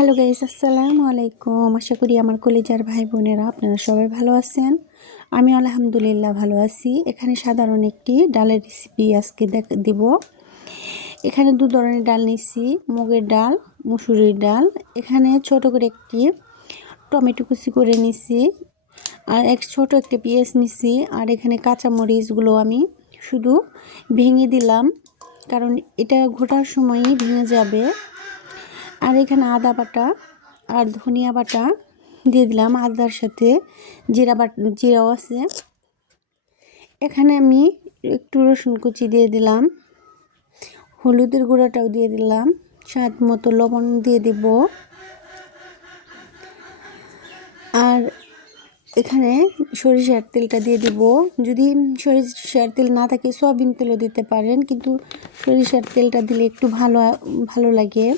Hello guys, আসসালামু আলাইকুম। আশা করি আমার কলিজার ভাই বোনেরা আপনারা সবাই ভালো আছেন। আমি আলহামদুলিল্লাহ ভালো আছি। এখানে সাধারণ একটি ডালের রেসিপি আজকে দিব। এখানে দু ধরনের ডাল নিচ্ছি, মুগের ডাল, মুসুরির ডাল। এখানে ছোট করে একটি টমেটো কুচি করে নিচ্ছি, আর ছোট একটি পেঁয়াজ নিচ্ছি। আর এখানে কাঁচামরিচগুলো আমি শুধু ভেঙে দিলাম, কারণ এটা ঘোটার সময়ই ভেঙে যাবে। আর এখানে আদা বাটা আর ধনিয়া বাটা দিয়ে দিলাম, আদার সাথে জিরাও আছে। এখানে আমি একটু রসুন কুচি দিয়ে দিলাম, হলুদের গুঁড়াটাও দিয়ে দিলাম, স্বাদ মতো লবণ দিয়ে দিব। আর এখানে সরিষার তেলটা দিয়ে দিব। যদি সরিষার তেল না থাকে সয়াবিন তেলও দিতে পারেন, কিন্তু সরিষার তেলটা দিলে একটু ভালো লাগে।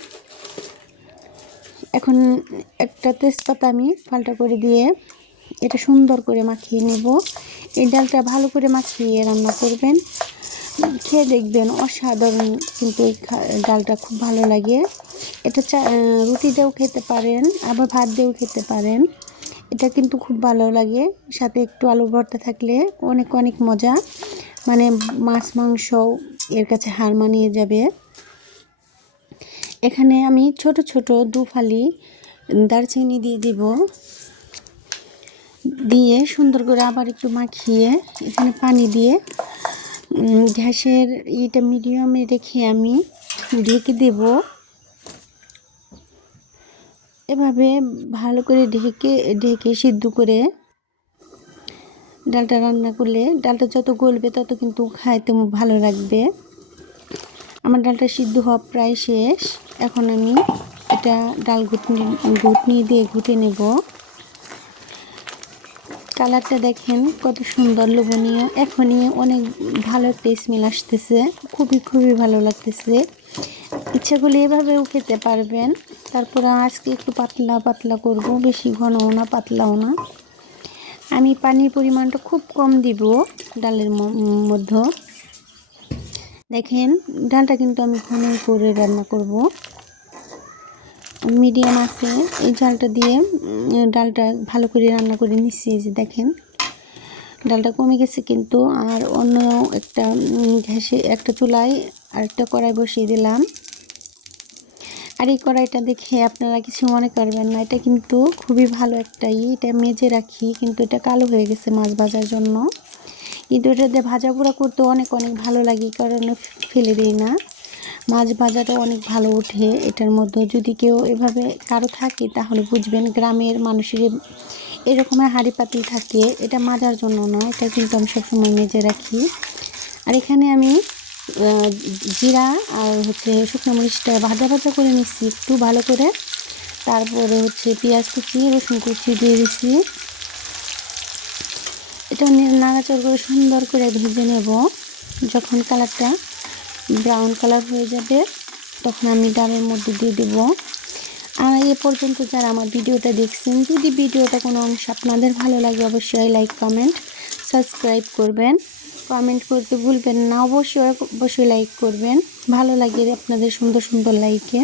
এখন একটা তেজপাতা আমি ফালটা করে দিয়ে এটা সুন্দর করে মাখিয়ে নেব। এই ডালটা ভালো করে মাখিয়ে রান্না করবেন, খেয়ে দেখবেন অসাধারণ। কিন্তু এই ডালটা খুব ভালো লাগে। এটা রুটি দিয়েও খেতে পারেন, আবার ভাত দিয়েও খেতে পারেন। এটা কিন্তু খুব ভালো লাগে। সাথে একটু আলু ভর্তা থাকলে অনেক অনেক মজা, মানে মাছ মাংস এর কাছে হার মানিয়ে যাবে। এখানে আমি ছোট ছোট দুফালি দারচিনি দিয়ে দিব, দিয়ে সুন্দর করে আবার একটু মাখিয়ে এখানে পানি দিয়ে গ্যাসের এটা মিডিয়ামে রেখে আমি ঢেকে দেব। এভাবে ভালো করে ঢেকে সিদ্ধ করে ডালটা রান্না করলে ডালটা যত গলবে তত কিন্তু খাইতে ভালো লাগবে। আমার ডালটা সিদ্ধ হওয়া প্রায় শেষ। এখন আমি এটা ডাল ঘুটনি দিয়ে ঘুটে নেব। কালারটা দেখেন কত সুন্দর, লোভনীয়। এখনই অনেক ভালো একটা স্মেল আসতেছে, খুবই ভালো লাগতেছে। ইচ্ছা করলে এভাবেও খেতে পারবেন। তারপরে আজকে একটু পাতলা পাতলা করব, বেশি ঘনও না পাতলাও না। আমি পানির পরিমাণটা খুব কম দিব ডালের মধ্যে। দেখেন ডালটা কিন্তু আমি ঘন করে রান্না করব, মিডিয়াম আছে। এই ডালটা দিয়ে ডালটা ভালো করে রান্না করে নিচ্ছি। যে দেখেন ডালটা কমে গেছে কিন্তু। আর অন্য একটা গ্যাসে একটা চুলায় আরেকটা কড়াই বসিয়ে দিলাম। আর এই কড়াইটা দেখে আপনারা কিছু মনে করবেন না, এটা কিন্তু খুবই ভালো একটা এটা মেজে রাখি, কিন্তু এটা কালো হয়ে গেছে মাছ ভাজার জন্য। কিন্তু এটা দিয়ে ভাজা পোড়া করতে অনেক ভালো লাগে, কারণে ফেলে দিই না। মাছ ভাজাটা অনেক ভালো ওঠে এটার মধ্যে। যদি কেউ এভাবে কারো থাকে তাহলে বুঝবেন গ্রামের মানুষের এরকমের হাঁড়ি পাতিল থাকে। এটা মাজার জন্য না, এটা কিন্তু আমি সবসময় মেজে রাখি। আর এখানে আমি জিরা আর শুকনো মরিচটা ভাজা করে নিচ্ছি একটু ভালো করে। তারপরে পেঁয়াজ কুচি, রসুন কুচি দিয়ে দিচ্ছি। এটা নাড়াচাড়া করে সুন্দর করে ভেজে নেব। যখন কালারটা ব্রাউন কালার হয়ে যাবে তখন আমি ডালের মধ্যে দিয়ে দেব। আর এ পর্যন্ত যারা আমার ভিডিওটা দেখছেন, যদি ভিডিওটা কোনো অংশ আপনাদের ভালো লাগে অবশ্যই লাইক কমেন্ট সাবস্ক্রাইব করবেন। কমেন্ট করতে ভুলবেন না, অবশ্যই লাইক করবেন। ভালো লাগে আপনাদের সুন্দর লাইকে।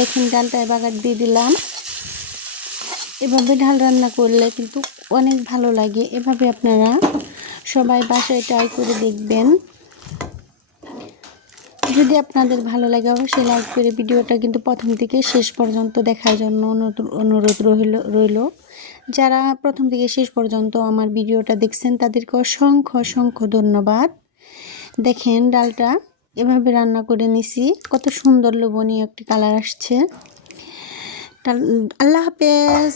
দেখেন ডালটায় বাগার দিয়ে দিলাম। এভাবে ডাল রান্না করলে কিন্তু অনেক ভালো লাগে। এভাবে আপনারা সবাই বাসায় ট্রাই করে দেখবেন। যদি আপনাদের ভালো লাগে অবশ্যই লাইক করে ভিডিওটা কিন্তু প্রথম থেকে শেষ পর্যন্ত দেখার জন্য অনুরোধ রইল। যারা প্রথম থেকে শেষ পর্যন্ত আমার ভিডিওটা দেখছেন তাদেরকে অসংখ্য ধন্যবাদ। দেখেন ডালটা এভাবে রান্না করে নিছি, কত সুন্দর লোভনীয় একটি কালার আসছে। আল্লাহ হাফেজ।